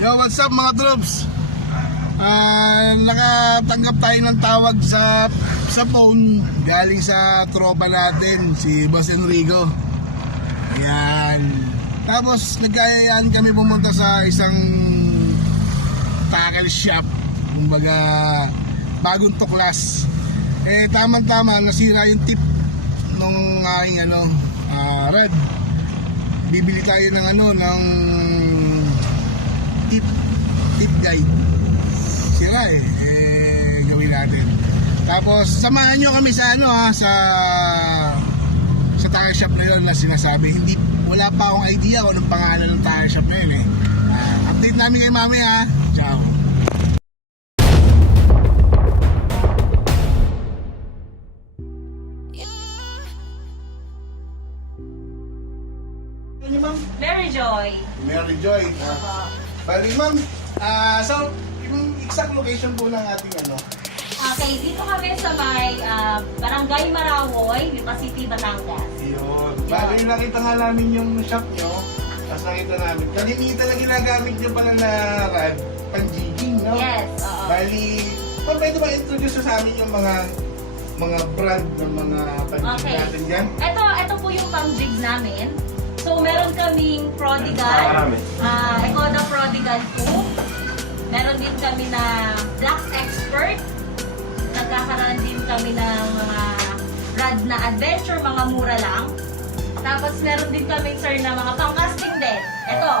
Yo, what's up mga troops? Nakatanggap tayo ng tawag sa phone galing sa tropa natin, si Boss Enrico. Ayan. Tapos nagkayayaan kami pumunta sa isang tackle shop. Kumbaga, bagong tuklas. Tama-tama, nasira yung tip nung aking rad. Bibili tayo ng ng tip guide. Sira gawin natin. Tapos samahan nyo kami sa sa tire shop na yun na sinasabi. Wala pa akong idea kung anong pangalan ng tire shop na yun update namin kay mami Ciao. Mary Joy. Mary Joy. Bali ma'am, so yung exact location po ng ating Okay, dito kami sa may Barangay Marawoy, Lipa City, Batangas. Yun. Bali yung nakita nga namin yung shop nyo, tapos nakita namin. Kalimitan na ginagamit nyo pala na rad, pan-jigging, no? Yes, oo. Bali, pwede ba introduce sa amin yung mga brand ng mga pan-jig natin dyan? Ito po yung pang-jig namin. So, meron kaming Prodigal, Ecoda Prodigal 2. Meron din kami na Black Expert. Nagkakaroon din kami ng mga rad na adventure, mga mura lang. Tapos meron din kami, sir, na mga pang-casting din. Ito,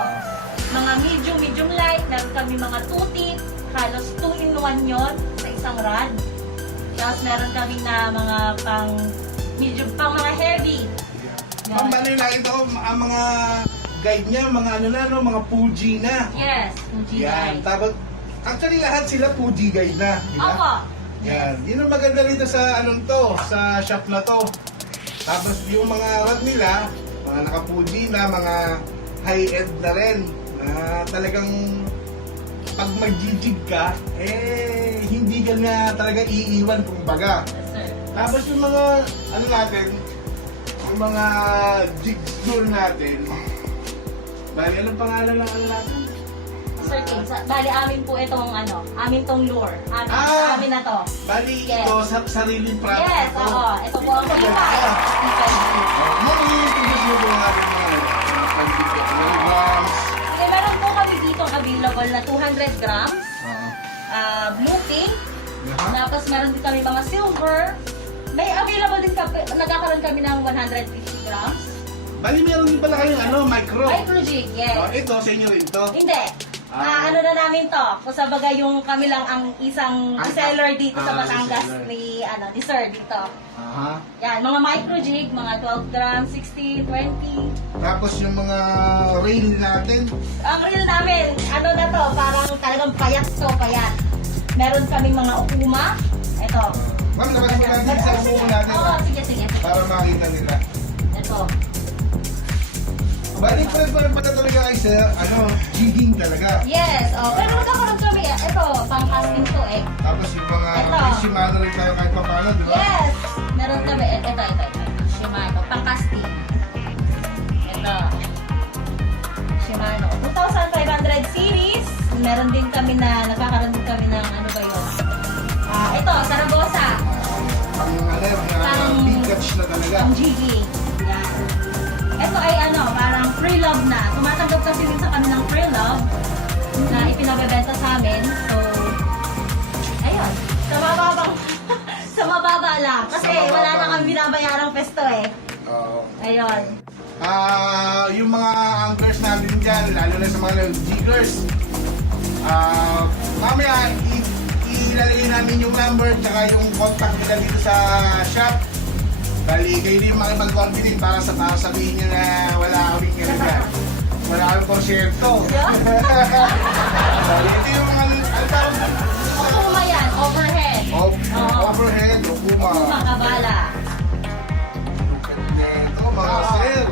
mga medium light. Meron kami mga 2-tip. Halos 2-in-1 yon sa isang rad. Tapos meron kami na mga pang-medium, mga heavy. Ang bali nakita ko, ang mga guide niya, mga mga Fuji na. Yes, Fuji Yan. guide. Tapos, actually lahat sila Fuji guide na. Di ba? Opo. Yan. Yun ang maganda rito sa sa shop na to. Tapos yung mga rod nila, mga naka-Fuji na, mga high-end na rin. Na talagang pag mag-jig ka, hindi ka na talaga iiwan kumbaga. Yes, sir. Tapos yung mga, natin, yung mga jig tool natin, bali, anong pangalan ng natin? Sir King, bali amin po itong amin tong lure. Amin na to. Bali, Yes. ito, sariling product Yes, ito. oo. Ito po ang Ito kulay. i-introduce mo po ang ating mga kilograms. Okay, meron po kami dito available na 200 grams. Blue pink. Tapos meron din kami mga silver. May available din kami, nagkakaroon kami ng 150 grams. Bali, meron din pala kayong micro. Micro jig, yes. Ito, sa inyo rin to. Hindi. Ano na namin to? Kung sa bagay yung kami lang ang isang seller dito sa Batangas ni Sir dito. Yan, mga micro jig, mga 12 grams, 60, 20. Tapos yung mga rail natin. Ang reel namin, na to, parang talagang payat to, payat. Meron kaming mga ukuma. Ito. Ma'am, naman mo natin sa upo natin. Oo, sige. Para makita nila. Ito. Bali, pala talaga kayo sa, jigging talaga. Yes, pero nagkakaroon kami, ito, pang-casting to Tapos yung mga Ito. Shimano rin tayo kahit pa paano, di ba? Yes! Meron kami, ito. Shimano, pang-casting. Ito. Shimano. 2,500 series. Meron din kami nagkakaroon din kami ng, ito, Saragosa. Big catch na talaga. Pang-jigging. Yan. Ito ay parang pre-love na. Tumatanggap kasi din sa kami ng pre-love na ipinabebenta sa amin. So, ayun. Sa mababa lang. Kasi wala na kami binabayarang pesto Ayun. Yung mga anglers namin dyan, lalo na sa mga jiggers, mamaya ilalagay namin yung number tsaka yung contact nila dito sa shop. Bali, kayo din makipag-confident para sa tao sabihin nyo na wala kaming kailangan. Wala kaming porsyento. Bali, ito yung mga Ukuma yan, overhead. overhead, ukuma. Ukuma, kabala. Ito, mga sir.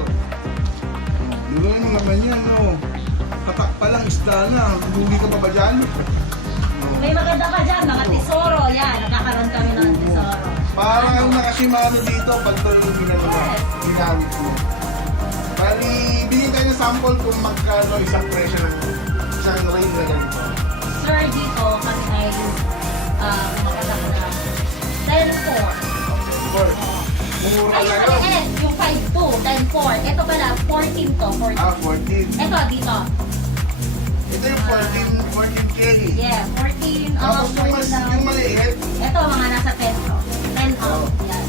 Yun naman yan, Tatak pa lang, isda na. Lugi ka pa ba dyan? May maganda pa dyan, mga tesoro. Yan, nakakaroon kami ng tesoro. Parang ang nakashimano dito, pagtuloy ginawit mo. Bali, bigyan tayo ng sample kung magkano isang presyo ng isang rail na Ah, 14. 14. Ito, dito. Ito yung 14K. Yeah, 14. Tapos yung maliit, Ito, mga nasa 10 to. 10 out. Oh. Yan.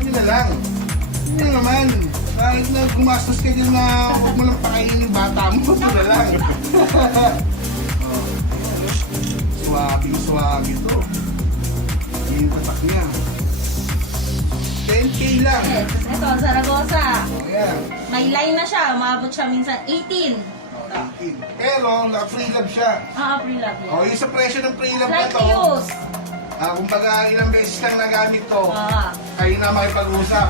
hindi na lang. Hindi naman. Kahit na gumastos ka dyan na huwag mo lang pakainin yung bata mo, ito na lang. Oh. Swabing ito. Yung patak niya. 10K lang. Yes. Ito, Zaragoza. Oh, yan. May line na siya. Umabot siya minsan 18. Oh, 18. Pero, na-pre-love siya. Pre-love yan. Oh, yung sa presyo ng pre-love na Like to, use. kumbaga ilang beses kang nagamit to, Ah. kayo na makipag-usap.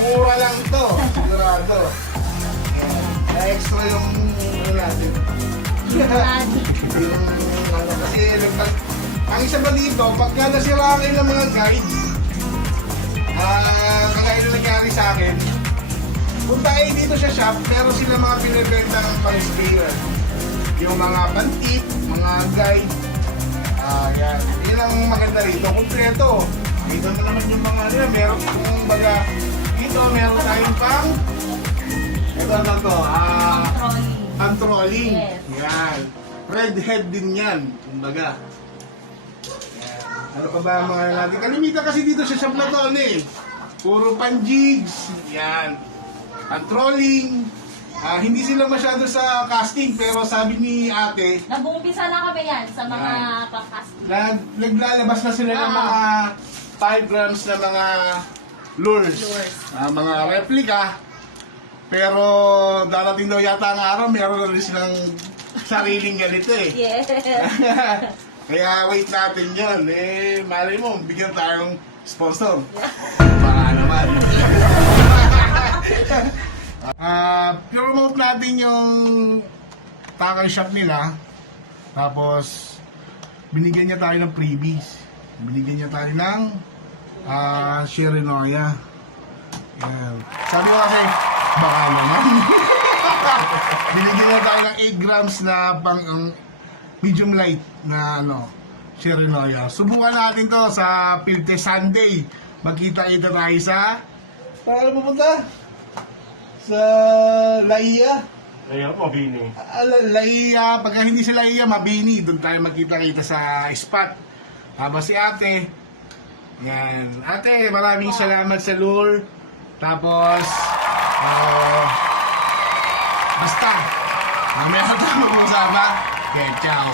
Mura lang to, sigurado. Na-extra yung ano natin. Lagi. Yung ano, kasi ang isa ba dito, pagka nasira kayo ng mga guides, kagaya na nangyari sa akin, punta kayo dito sa shop, pero sila mga pinibenta ng pang-sprayer. Yung mga pan-tip, mga guide, yan. Yan ang maganda rito. Kompleto. Dito na naman yung mga ano, meron kung baga, dito meron tayong pang, ito na to, Trolley. ang trolling. Yes. Yan. Red head din yan. Kumbaga. Yan. Ano pa ba ang mga natin? Kalimitan kasi dito sa shop na to, ano eh. Puro pan-jigs. Yan. Ang trolling. Hindi sila masyado sa casting, pero sabi ni ate, Nag-uumpisa na kami yan sa mga pang-casting. naglalabas na sila ng mga 5 grams na mga lures. Mga replica. Pero darating daw yata ang araw, meron na rin silang sariling ganito eh. Yes. Kaya wait natin yun. Malay mo, bigyan tayong sponsor. Baka naman. Promote natin yung takay shop nila. Tapos, binigyan niya tayo ng freebies. Binigyan niya tayo ng Shirinoya. Yan. Sabi ko kasi, baka naman. Binigyan niya tayo ng 8 grams na pang medium light na Shirinoya. Subukan natin to sa Pilte Sunday. Magkita-kita tayo sa... Saan pupunta? Sa Laia. Ayun, mabini. Laia, pagka hindi sa Laia, Mabini. Doon tayo magkita-kita sa spot. Tapos si ate, yan. Ate, maraming salamat sa lure. Tapos, basta, mamaya tayo mag-usama. Okay, ciao.